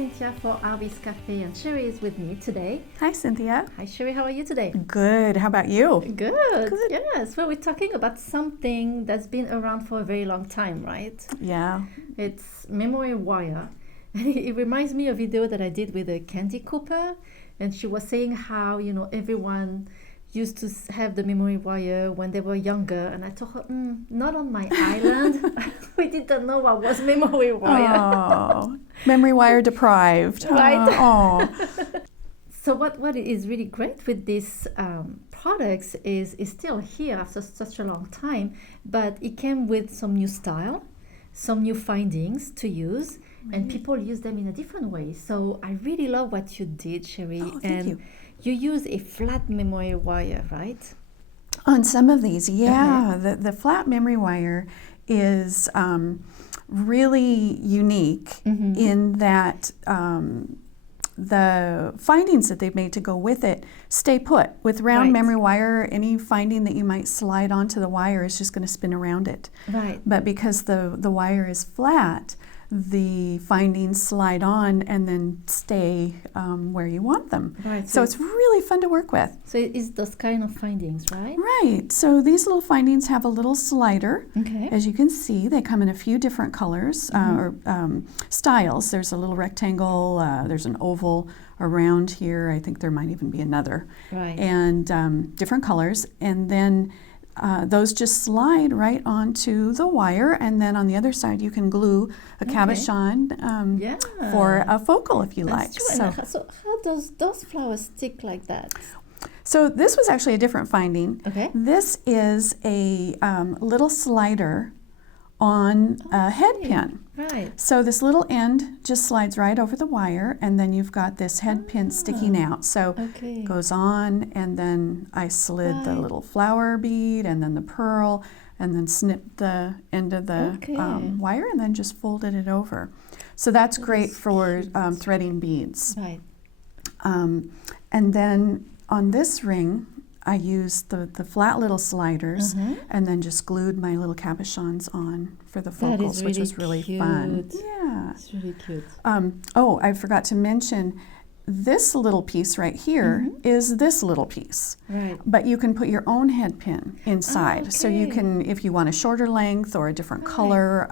Cynthia for Artbeads Cafe, and Cheri is with me today. Hi, Cynthia. Hi, Cheri. How are you today? Good. How about you? Good. Yes. Well, we're talking about something that's been around for a very long time, right? Yeah. It's memory wire. It reminds me of a video that I did with a Candy Cooper, and she was saying how, everyone used to have the memory wire when they were younger, and I told her, not on my island. We didn't know what was memory wire. Oh, memory wire deprived. Right. Oh. So what is really great with these products is still here after such a long time, but it came with some new style, some new findings to use, and people use them in a different way. So I really love what you did, Cheri. Oh, thank you. You use a flat memory wire, right? On some of these, yeah. The flat memory wire is really unique in that the findings that they've made to go with it stay put. With round memory wire, any finding that you might slide onto the wire is just going to spin around it. Right. But because the wire is flat, the findings slide on and then stay where you want them. Right. So it's really fun to work with. So it's those kind of findings, right? Right. So these little findings have a little slider. Okay. As you can see, they come in a few different colors or styles. There's a little rectangle, there's an oval, a round here. I think there might even be another. Right. And different colors. And then those just slide right onto the wire, and then on the other side you can glue a cabochon for a focal if you like. So how does those flowers stick like that? So this was actually a different finding. Okay. This is a little slider on a head pin. Right. So this little end just slides right over the wire, and then you've got this head pin sticking out. So it goes on, and then I slid the little flower bead and then the pearl, and then snipped the end of the wire and then just folded it over. So that's great for threading beads. Right. And then on this ring, I used the flat little sliders and then just glued my little cabochons on for the focals, which was really fun. Yeah. It's really cute. Oh, I forgot to mention, this little piece right here is this little piece. Right. But you can put your own head pin inside. So you can, if you want a shorter length or a different color,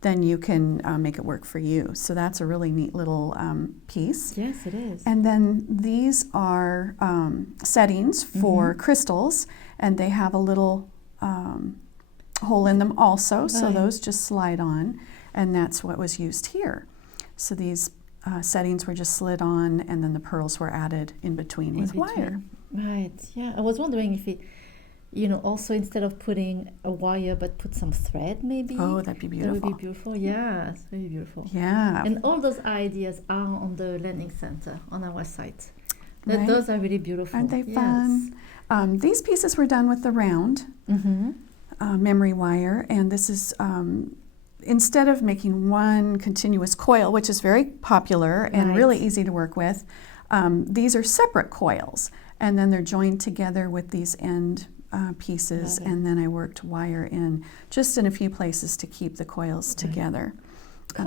then you can make it work for you. So that's a really neat little piece. Yes, it is. And then these are settings for crystals, and they have a little hole in them also, so those just slide on, and that's what was used here. So these settings were just slid on, and then the pearls were added in between with wire. Right, yeah. I was wondering if it, also instead of putting a wire, but put some thread maybe. Oh, that'd be beautiful. That would be beautiful, yeah. It's very beautiful. Yeah. And all those ideas are on the Learning Center on our site. Those are really beautiful. Aren't they fun? These pieces were done with the round memory wire, and this is instead of making one continuous coil, which is very popular and really easy to work with, these are separate coils, and then they're joined together with these end pieces, and then I worked wire in just in a few places to keep the coils together.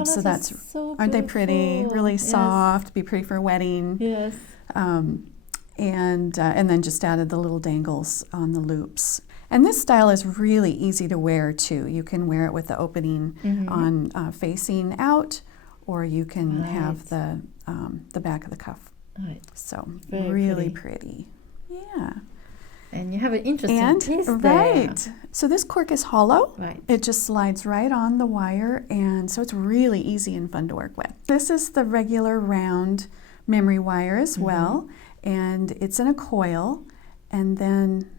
So that's aren't they pretty? Really soft, be pretty for a wedding. Yes. And then just added the little dangles on the loops. And this style is really easy to wear too. You can wear it with the opening on facing out, or you can have the back of the cuff. Right. So Very really pretty. Yeah. And you have an interesting piece there. Right. So this cork is hollow. Right. It just slides right on the wire, and so it's really easy and fun to work with. This is the regular round memory wire as well, and it's in a coil, and then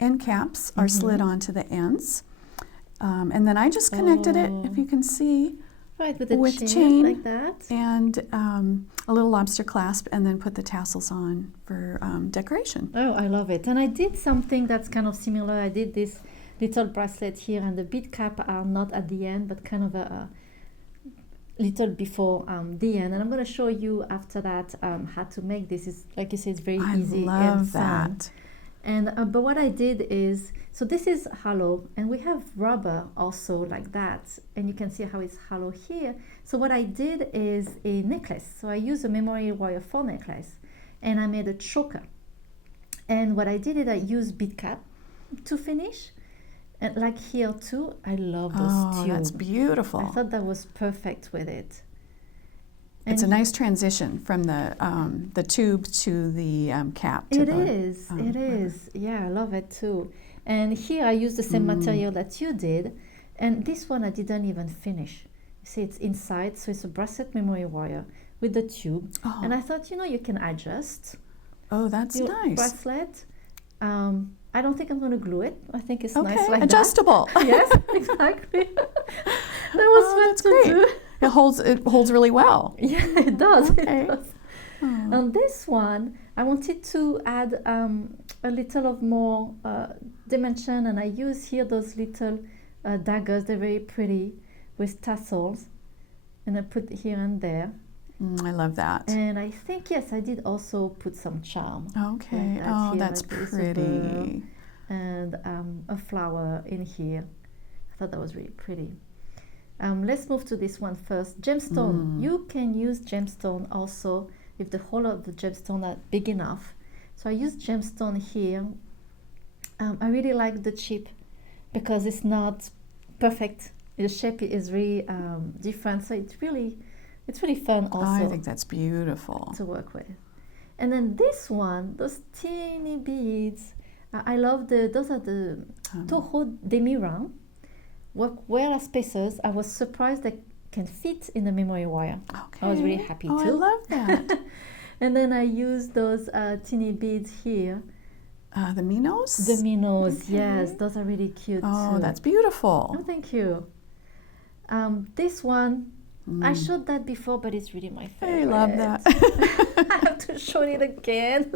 end caps are slid onto the ends, and then I just connected it, if you can see, with a chain like that, and a little lobster clasp, and then put the tassels on for decoration. Oh, I love it. And I did something that's kind of similar. I did this little bracelet here, and the bead cap are not at the end, but kind of a little before the end. And I'm going to show you after that how to make this. Is like you said, it's very easy and fun. And but what I did is, so this is hollow, and we have rubber also like that, and you can see how it's hollow here. So what I did is a necklace. So I used a memory wire for necklace, and I made a choker. And what I did is I used bead cap to finish, and like here too. I love those tubes. That's beautiful. I thought that was perfect with it. It's a nice transition from the tube to the cap. It is. Yeah, I love it too. And here I used the same material that you did. And this one I didn't even finish. You see, it's inside, so it's a bracelet memory wire with the tube. Oh. And I thought, you can adjust. Oh, that's nice. Bracelet. I don't think I'm going to glue it. I think it's nice like adjustable. That. Yes, exactly. That was fun to do. It holds really well. Yeah, it does. Okay. It does. On this one, I wanted to add a little of more dimension, and I use here those little daggers. They're very pretty with tassels, and I put here and there. I love that. And I think, yes, I did also put some charm. Okay. Like that's pretty. And a flower in here. I thought that was really pretty. Let's move to this one first. Gemstone. You can use gemstone also if the hole of the gemstone are big enough. So I use gemstone here. I really like the chip because it's not perfect. The shape is really different. So it's really fun also. I think that's beautiful to work with. And then this one, those teeny beads. I love those are the Toho demi-round. Where spacers, I was surprised they can fit in the memory wire. Okay. I was really happy too. I love that. And then I used those teeny beads here. The minnows? The minnows, yes. Those are really cute too. That's beautiful. Oh, thank you. This one, I showed that before, but it's really my favorite. I love that. I have to show it again.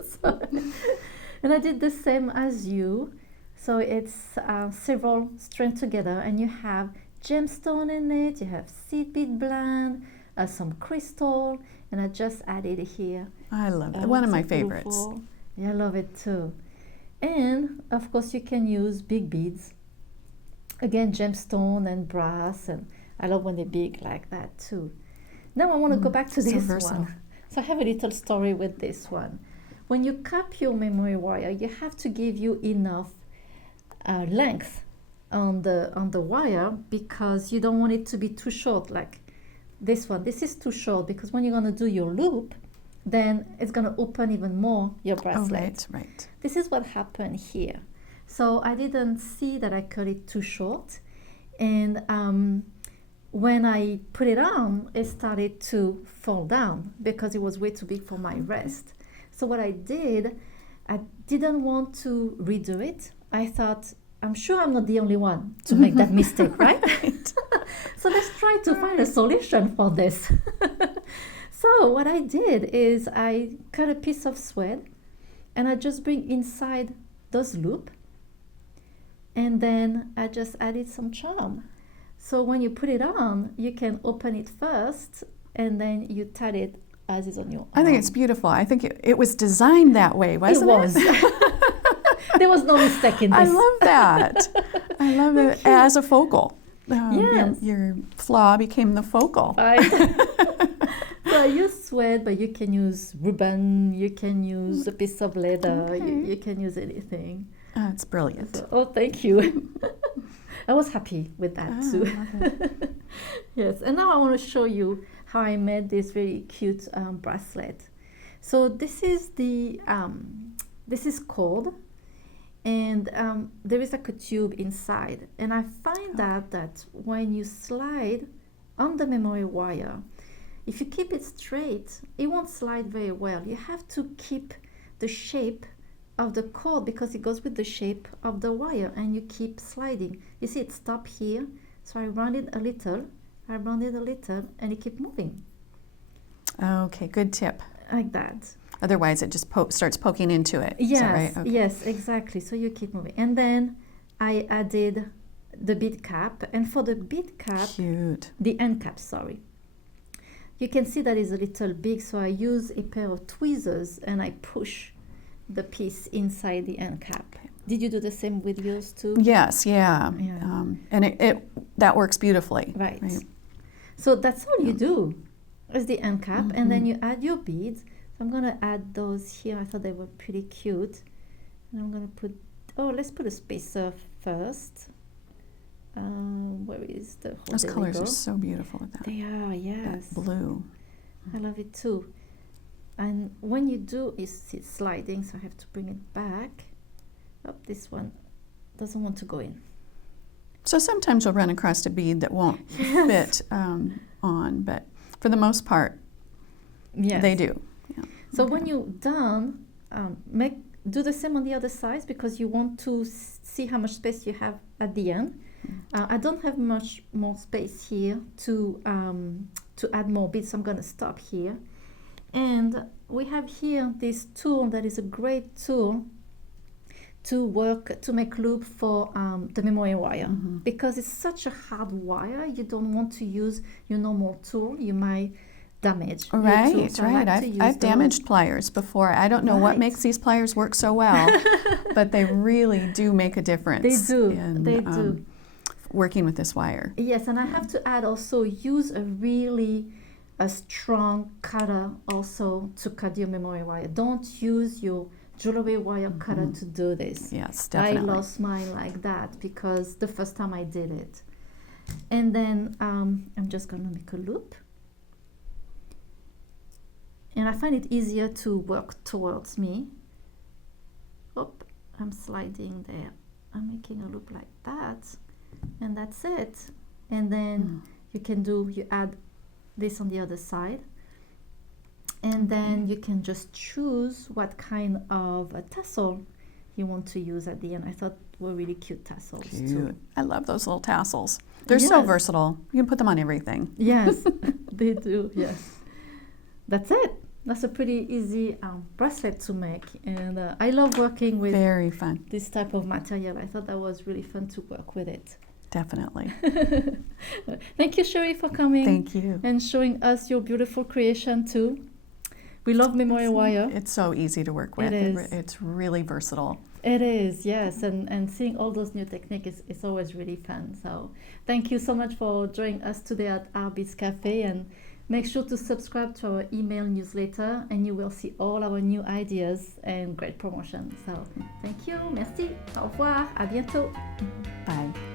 And I did the same as you. So it's several strands together, and you have gemstone in it, you have seed bead blend, some crystal, and I just added here. I love it. One of my favorites. Yeah, I love it too. And of course you can use big beads. Again, gemstone and brass, and I love when they're big like that too. Now I want to go back to this one. So I have a little story with this one. When you cap your memory wire, you have to give you enough length on the wire, because you don't want it to be too short like this one. This is too short because when you're going to do your loop, then it's going to open even more your bracelet. Right. This is what happened here. So I didn't see that I cut it too short, and when I put it on, it started to fall down because it was way too big for my wrist. So what I did, I didn't want to redo it. I thought, I'm sure I'm not the only one to make that mistake, right? So let's try to find a solution for this. So what I did is I cut a piece of thread, and I just bring inside those loops, and then I just added some charm. So when you put it on, you can open it first, and then you tie it as is on your arm. I think it's beautiful. I think it was designed that way, wasn't it? It was. There was no mistake in this. I love that. I love it as a focal. Yes. Your flaw became the focal. Right. So I use thread, but you can use ribbon, you can use a piece of leather, you can use anything. It's brilliant. So, thank you. I was happy with that too. Yes, and now I want to show you how I made this very cute bracelet. So this is this is cord, and there is like a tube inside, and I find out that when you slide on the memory wire, if you keep it straight, it won't slide very well. You have to keep the shape of the cord because it goes with the shape of the wire, and you keep sliding. You see it stop here, so I round it a little, and it keep moving. Okay, good tip. Like that. Otherwise it just starts poking into it. Yes, is that right? Okay. Yes, exactly. So you keep moving. And then I added the bead cap, and for the bead cap, cute. The end cap, sorry. You can see that is a little big, so I use a pair of tweezers and I push the piece inside the end cap. Did you do the same with yours too? Yes, yeah. And it that works beautifully. Right. So that's all you do is the end cap, and then you add your beads. So I'm going to add those here. I thought they were pretty cute. And I'm going to put, let's put a spacer first. Where is the whole? Those colors are so beautiful with that. They are, yes. That blue. I love it too. And when you do, it's sliding, so I have to bring it back. Oh, this one doesn't want to go in. So sometimes you'll run across a bead that won't fit on, but for the most part, they do. Yeah. So when you're done, do the same on the other side, because you want to see how much space you have at the end. I don't have much more space here to add more beads, so I'm going to stop here. And we have here this tool that is a great tool to make loop for the memory wire, because it's such a hard wire. You don't want to use your normal tool. You might damage your tool. So I've damaged pliers before. I don't know what makes these pliers work so well, but they really do make a difference. They do. They do. Working with this wire. Yes, and I have to add also, use a strong cutter also to cut your memory wire. Don't use your jewelry wire cutter to do this. Yes, definitely. I lost mine like that because the first time I did it. And then I'm just gonna make a loop. And I find it easier to work towards me. Oop, I'm sliding there. I'm making a loop like that. And that's it. And then you add this on the other side. And then you can just choose what kind of a tassel you want to use at the end. I thought were really cute tassels too. I love those little tassels. They're so versatile. You can put them on everything. Yes, they do, yes. That's it. That's a pretty easy bracelet to make. And I love working with this type of material. I thought that was really fun to work with it. Definitely. Thank you, Cheri, for coming. Thank you. And showing us your beautiful creation too. We love memory wire. It's so easy to work with. It is. It's really versatile. It is, yes. And seeing all those new techniques is always really fun. So thank you so much for joining us today at Artbeads Cafe. And make sure to subscribe to our email newsletter, and you will see all our new ideas and great promotions. So thank you. Merci. Au revoir. À bientôt. Bye.